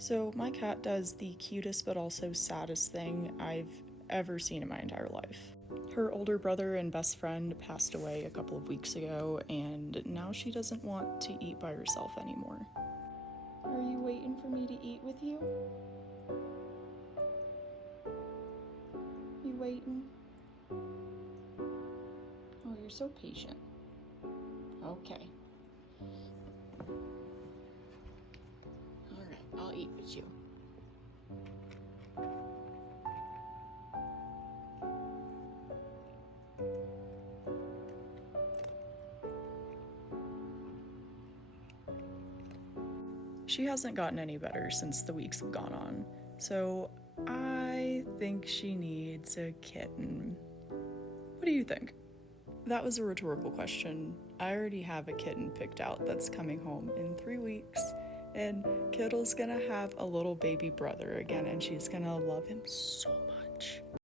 So my cat does the cutest but also saddest thing I've ever seen in my entire life. Her older brother and best friend passed away a couple of weeks ago, and now she doesn't want to eat by herself anymore. Are you waiting for me to eat with you? You waiting? Oh, you're so patient. Okay. Alright, I'll eat with you. She hasn't gotten any better since the weeks have gone on, so I think she needs a kitten. What do you think? That was a rhetorical question. I already have a kitten picked out that's coming home in 3 weeks, and Kittle's gonna have a little baby brother again, and she's gonna love him so much.